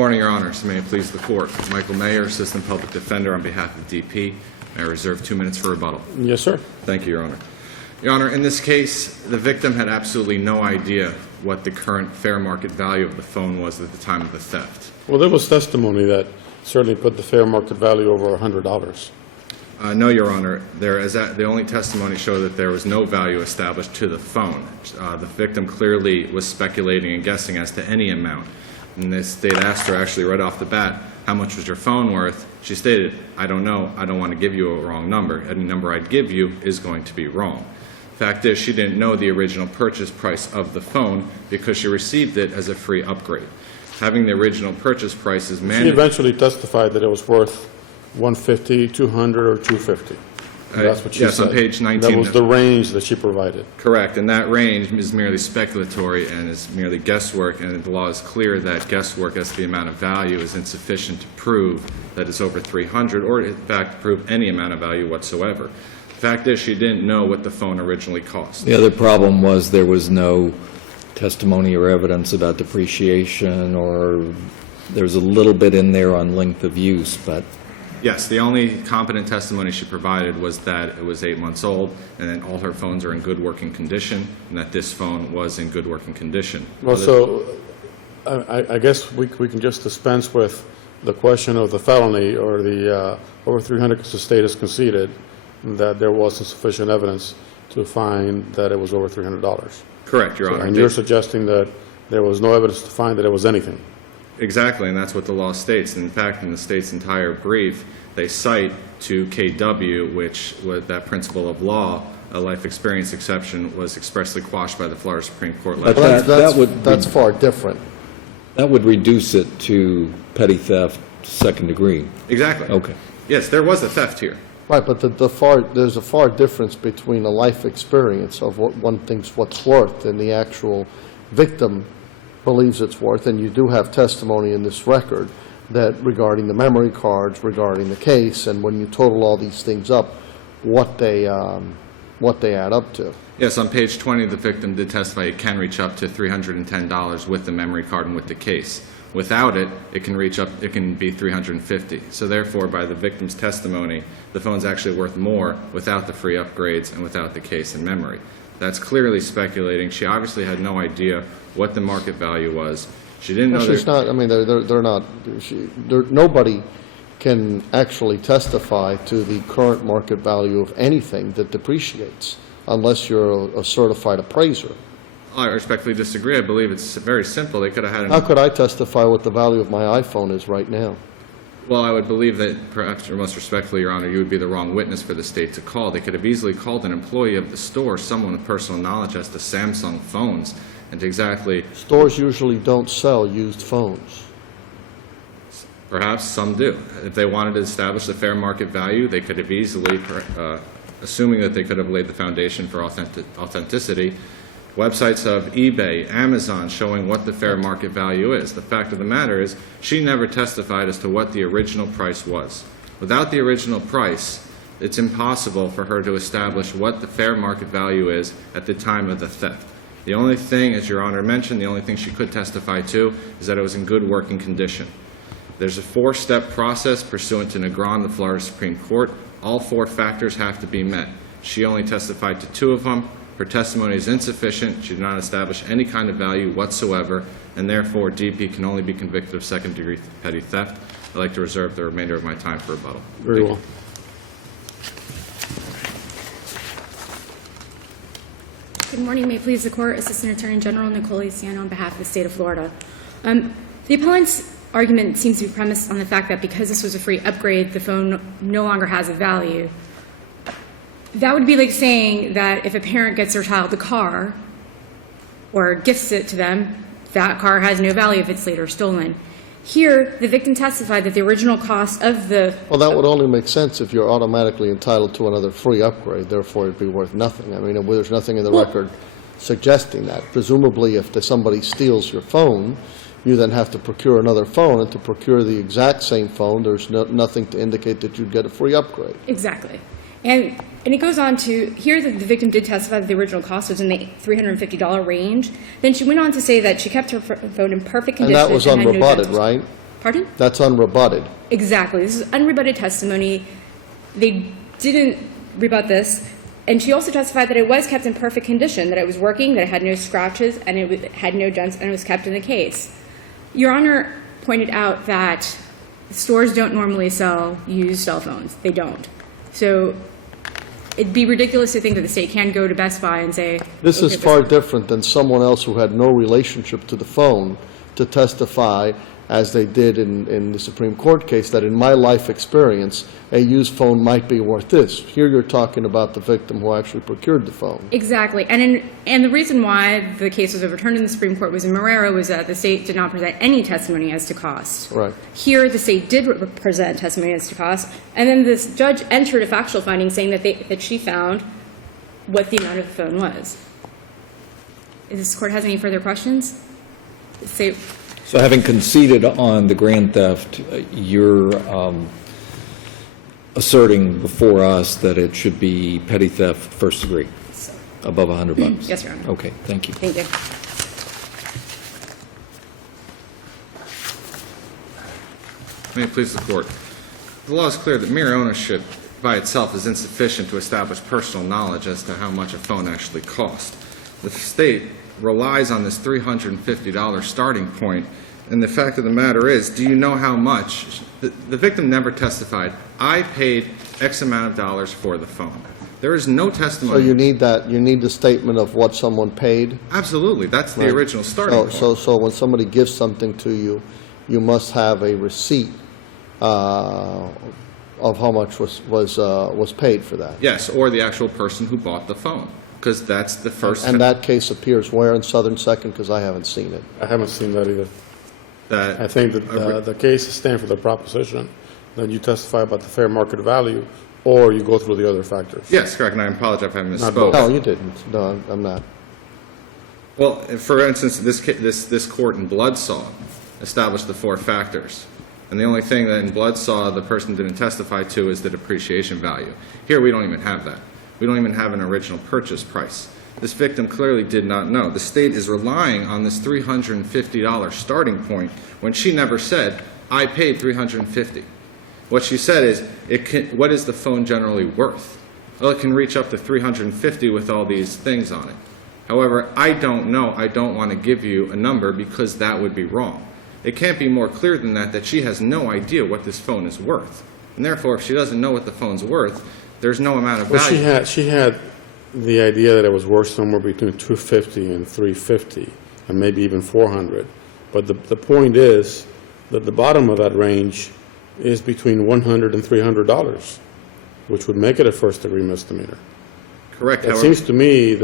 Morning, Your Honors. May it please the Court. Michael Mayer, Assistant Public Defender on behalf of DP. May I reserve 2 minutes for rebuttal? Yes, sir. Thank you, Your Honor. Your Honor, in this case, the victim had absolutely no idea what the current fair market value of the phone was at the time of the theft. Well, there was testimony that certainly put the fair market value over $100. No, Your Honor. The only testimony showed that there was no value established to the phone. The victim clearly was speculating and guessing as to any amount. And the state asked her actually right off the bat, how much was your phone worth? She stated, I don't know. I don't want to give you a wrong number. Any number I'd give you is going to be wrong. Fact is, she didn't know the original purchase price of the phone because she received it as a free upgrade. Having the original purchase price is She mandated. eventually testified that it was worth $150, $200, or $250. That's what she yes, said. on page 19. That was the range that she provided. Correct, and that range is merely speculatory and is merely guesswork, and the law is clear that guesswork as to the amount of value is insufficient to prove that it's over $300, or in fact prove any amount of value whatsoever. The fact is, she didn't know what the phone originally cost. The other problem was there was no testimony or evidence about depreciation, or there's a little bit in there on length of use, but Yes, the only competent testimony she provided was that it was 8 months old, and that all her phones are in good working condition, and that this phone was in good working condition. Well, so I guess we can just dispense with the question of the felony or the over 300 because the state has conceded that there wasn't sufficient evidence to find that it was over $300. Correct, Your Honor. And you're suggesting that there was no evidence to find that it was anything. Exactly, and that's what the law states. In fact, in the state's entire brief, they cite to KW, which was that principle of law, a life experience exception, was expressly quashed by the Florida Supreme Court. But That's far different. that would reduce it to petty theft, second degree. Exactly. Okay. Yes, there was a theft here. Right, but there's a far difference between a life experience of what one thinks what's worth and the actual victim believes it's worth, and you do have testimony in this record that regarding the memory cards, regarding the case, and when you total all these things up, what they add up to. Yes, on page 20, the victim did testify it can reach up to $310 with the memory card and with the case. Without it, it can be $350. So therefore, by the victim's testimony, the phone's actually worth more without the free upgrades and without the case and memory. That's clearly speculating. She obviously had no idea what the market value was. She didn't know. Actually, it's not. I mean, they're not. Nobody can actually testify to the current market value of anything that depreciates unless you're a certified appraiser. I respectfully disagree. I believe it's very simple. They could have had How could I testify what the value of my iPhone is right now? Well, I would believe that perhaps, or most respectfully, Your Honor, you would be the wrong witness for the state to call. They could have easily called an employee of the store, someone with personal knowledge as to Samsung phones, and to exactly... Stores usually don't sell used phones. Perhaps some do. If they wanted to establish the fair market value, they could have easily, assuming that they could have laid the foundation for authenticity, websites of eBay, Amazon, showing what the fair market value is. The fact of the matter is, she never testified as to what the original price was. Without the original price, it's impossible for her to establish what the fair market value is at the time of the theft. The only thing, as Your Honor mentioned, the only thing she could testify to is that it was in good working condition. There's a 4-step process pursuant to Negron, the Florida Supreme Court. All 4 factors have to be met. She only testified to 2 of them. Her testimony is insufficient. She did not establish any kind of value whatsoever, and therefore DP can only be convicted of second-degree petty theft. I'd like to reserve the remainder of my time for rebuttal. Very well. Good morning. May it please the Court. Assistant Attorney General Nicole Luciano on behalf of the State of Florida. The appellant's argument seems to be premised on the fact that because this was a free upgrade, the phone no longer has a value. That would be like saying that if a parent gets their child a car or gifts it to them, that car has no value if it's later stolen. Here, the victim testified that the original cost of the... Well, that would only make sense if you're automatically entitled to another free upgrade. Therefore, it'd be worth nothing. I mean, there's nothing in the record suggesting that. Presumably, if somebody steals your phone, you then have to procure another phone, and to procure the exact same phone, there's nothing to indicate that you'd get a free upgrade. Exactly. And it goes on to, here that the victim did testify that the original cost was in the $350 range. Then she went on to say that she kept her phone in perfect condition. And that was unrebutted, right? Pardon? That's unrebutted. Exactly. This is unrebutted testimony. They didn't rebut this. And she also testified that it was kept in perfect condition, that it was working, that it had no scratches, and it had no dents, and it was kept in the case. Your Honor pointed out that stores don't normally sell used cell phones. They don't. So it'd be ridiculous to think that the state can go to Best Buy and say, This is okay, far different than someone else who had no relationship to the phone to testify, as they did in the Supreme Court case, that in my life experience, a used phone might be worth this. Here you're talking about the victim who actually procured the phone. Exactly. And the reason why the case was overturned in the Supreme Court was in Marrero was that the state did not present any testimony as to cost. Right. Here, the state did present testimony as to cost, and then this judge entered a factual finding saying that she found what the amount of the phone was. If this court has any further questions? So having conceded on the grand theft, you're asserting before us that it should be petty theft first degree, above $100? Yes, Your Honor. Okay, thank you. Thank you. May it please the Court. The law is clear that mere ownership by itself is insufficient to establish personal knowledge as to how much a phone actually cost. The state relies on this $350 starting point, and the fact of the matter is, do you know how much? The victim never testified, I paid X amount of dollars for the phone. There is no So testimony. you need the statement of what someone paid? Absolutely, that's the Right. original starting point. So when somebody gives something to you, you must have a receipt of how much was paid for that. Yes, or the actual person who bought the phone, because that's the first. And that case appears where in Southern Second, because I haven't seen it. I haven't seen that either. that I think that the cases stand for the proposition that you testify about the fair market value, or you go through the other factors. Yes, correct, and I apologize if I Not both. misspoke. No, you didn't. No, I'm not. Well, for instance, this court in Bloodsaw established the 4 factors. And the only thing that in Bloodsaw the person didn't testify to is the depreciation value. Here, we don't even have that. We don't even have an original purchase price. This victim clearly did not know. The state is relying on this $350 starting point when she never said, I paid $350. What she said is, what is the phone generally worth? Well, it can reach up to $350 with all these things on it. However, I don't know. I don't want to give you a number because that would be wrong. It can't be more clear than that she has no idea what this phone is worth. And therefore, if she doesn't know what the phone's worth, there's no amount of value. Well, she had the idea that it was worth somewhere between $250 and $350, and maybe even $400. But the point is that the bottom of that range is between $100 and $300, which would make it a first-degree misdemeanor. Correct. It However, seems to me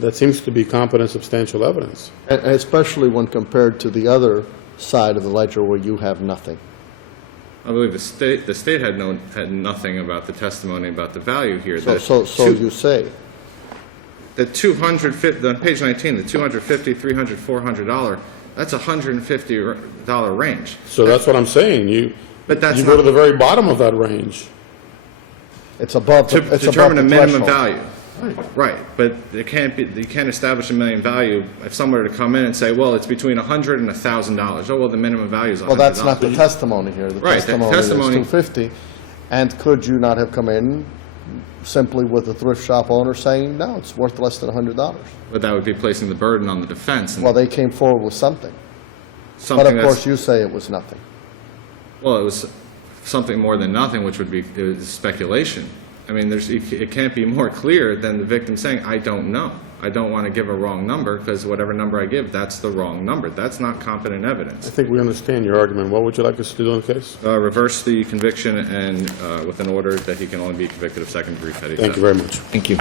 that seems to be competent, substantial evidence. And especially when compared to the other side of the ledger where you have nothing. I believe the state had nothing about the testimony about the value here. So you say. The $250, on page 19, the $250, $300, $400, that's a $150 range. So that's what I'm saying. But that's you go not- to the very bottom of that range. It's above To it's determine a above the minimum threshold. value. Right, but you can't establish a minimum value if someone were to come in and say, well, it's between $100 and $1,000. Oh, well, the minimum value is $100. Well, that's not the testimony here. The Right, the testimony is testimony- $250. And could you not have come in simply with a thrift shop owner saying, no, it's worth less than $100? But that would be placing the burden on the defense. And Well, they came forward with something. But something of that's, course, you say it was nothing. well, it was something more than nothing, which would be speculation. I mean, it can't be more clear than the victim saying, I don't know. I don't want to give a wrong number because whatever number I give, that's the wrong number. That's not competent I evidence. think we understand your argument. What would you like us to do in the case? Reverse the conviction and with an order that he can only be convicted of second-degree petty theft. Thank you very much. Thank you.